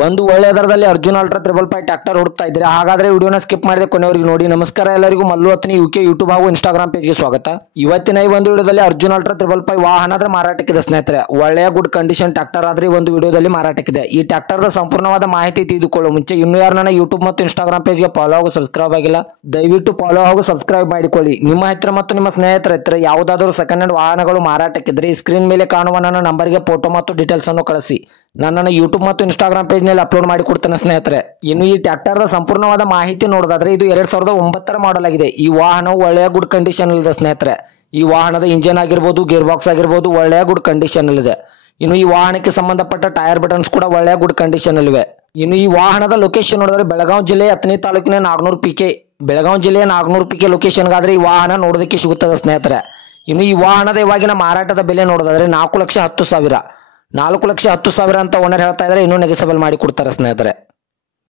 ಒಂದು ಒಳ್ಳೆ ದರದಲ್ಲಿ ಅರ್ಜುನ್ ಅಲ್ಟ್ರಾ 555 ಟ್ರ್ಯಾಕ್ಟರ್ ಹುಡುಕ್ತಾ ಇದ್ದೀರಾ? ಹಾಗಾದ್ರೆ ವಿಡಿಯೋನ ಸ್ಕಿಪ್ ಮಾಡದೆ ಕೊನೆವರೆಗೂ ನೋಡಿ. ನಮಸ್ಕಾರ ಎಲ್ಲರಿಗೂ, ಮಲ್ಲು ಹತ್ನಿ ಯುಕೆ ಯೂಟ್ಯೂಬ್ ಹಾಗೂ ಇನ್ಸ್ಟಾಗ್ರಾಮ್ ಪೇಜ್ಗೆ ಸ್ವಾಗತ. ಇವತ್ತಿನ ಈ ಒಂದು ವಿಡಿಯೋದಲ್ಲಿ ಅರ್ಜುನ್ ಅಲ್ಟ್ರಾ 555 ವಾಹನದ ಮಾರಾಟಕ್ಕಿದೆ ಸ್ನೇಹಿತರೆ. ಒಳ್ಳೆಯ ಗುಡ್ ಕಂಡೀಷನ್ ಟ್ರ್ಯಾಕ್ಟರ್ ಆದ್ರೆ ಈ ಒಂದು ವಿಡಿಯೋದಲ್ಲಿ ಮಾರಾಟಕ್ಕಿದೆ. ಈ ಟ್ರ್ಯಾಕ್ಟರ್ದ ಸಂಪೂರ್ಣವಾದ ಮಾಹಿತಿ ತಿಳಿದುಕೊಳ್ಳುವ ಮುಂಚೆ ಇನ್ನೂ ಯಾರು ನನ್ನ ಯೂಟ್ಯೂಬ್ ಮತ್ತು ಇನ್ಸ್ಟಾಗ್ರಾಮ್ ಪೇಜ್ಗೆ ಫಾಲೋ ಹಾಗೂ ಸಬ್ಸ್ಕ್ರೈಬ್ ಆಗಿಲ್ಲ, ದಯವಿಟ್ಟು ಫಾಲೋ ಹಾಗೂ ಸಬ್ಸ್ಕ್ರೈಬ್ ಮಾಡಿಕೊಳ್ಳಿ. ನಿಮ್ಮ ಹತ್ರ ಮತ್ತು ನಿಮ್ಮ ಸ್ನೇಹಿತರ ಹತ್ರ ಯಾವುದಾದರೂ ಸೆಕೆಂಡ್ ಹ್ಯಾಂಡ್ ವಾಹನಗಳು ಮಾರಾಟಕ್ಕಿದ್ರೆ ಸ್ಕ್ರೀನ್ ಮೇಲೆ ಕಾಣುವ ನನ್ನ ನಂಬರ್ಗೆ ಫೋಟೋ ಮತ್ತು ಡೀಟೇಲ್ಸ್ ಅನ್ನು ಕಳಿಸಿ. ನನ್ನ ಯೂಟ್ಯೂಬ್ ಮತ್ತು ಇನ್ಸ್ಟಾಗ್ರಾಮ್ ಪೇಜ್ ನಲ್ಲಿ ಅಪ್ಲೋಡ್ ಮಾಡಿ ಕೊಡ್ತೇನೆ ಸ್ನೇಹಿತರೆ. ಇನ್ನು ಈ ಟ್ರ್ಯಾಕ್ಟರ್ ಸಂಪೂರ್ಣವಾದ ಮಾಹಿತಿ ನೋಡೋದಾದ್ರೆ ಇದು 2009 ಮಾಡಲ್ ಆಗಿದೆ. ಈ ವಾಹನವು ಒಳ್ಳೆಯ ಗುಡ್ ಕಂಡೀಷನ್ ಇದೆ ಸ್ನೇಹಿತರೆ. ಈ ವಾಹನದ ಇಂಜಿನ್ ಆಗಿರ್ಬೋದು, ಗೇರ್ ಬಾಕ್ಸ್ ಆಗಿರ್ಬೋದು ಒಳ್ಳೆಯ ಗುಡ್ ಕಂಡೀಷನ್ ಇದೆ. ಇನ್ನು ಈ ವಾಹನಕ್ಕೆ ಸಂಬಂಧಪಟ್ಟ ಟೈರ್ ಬಟನ್ಸ್ ಕೂಡ ಒಳ್ಳೆಯ ಗುಡ್ ಕಂಡೀಷನ್ ಇವೆ. ಇನ್ನು ಈ ವಾಹನದ ಲೊಕೇಶನ್ ನೋಡಿದ್ರೆ ಬೆಳಗಾವಿ ಜಿಲ್ಲೆ ಹತ್ತನೇ ತಾಲೂಕಿನ ನಾಗನೂರ್ ಪಿಕೆ, ಬೆಳಗಾವಿ ಜಿಲ್ಲೆಯ ನಾಗನೂರ್ ಪಿಕೆ ಲೊಕೇಶನ್ಗಾದ್ರೆ ಈ ವಾಹನ ನೋಡೋದಕ್ಕೆ ಸಿಗುತ್ತದೆ ಸ್ನೇಹಿತರೆ. ಇನ್ನು ಈ ವಾಹನದ ಇವಾಗಿನ ಮಾರಾಟದ ಬೆಲೆ ನೋಡೋದಾದ್ರೆ 4,10,000 4,10,000 ಅಂತ ಓನರ್ ಹೇಳ್ತಾ ಇದ್ದಾರೆ. ಇನ್ನೂ ನೆಗೆಸಬಲ್ ಮಾಡಿ ಕೊಡ್ತಾರೆ ಸ್ನೇಹಿತರೆ.